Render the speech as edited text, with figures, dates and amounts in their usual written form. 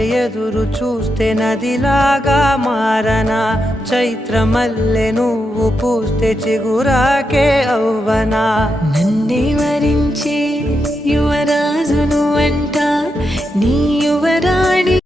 ఎదురు చూస్తే నదిలాగా మారనా, చైత్రమల్లె నువ్వు పూస్తే చిగురాకే అవ్వనా. నన్నే వరించే యువరాజును అంట నీ యువరాణి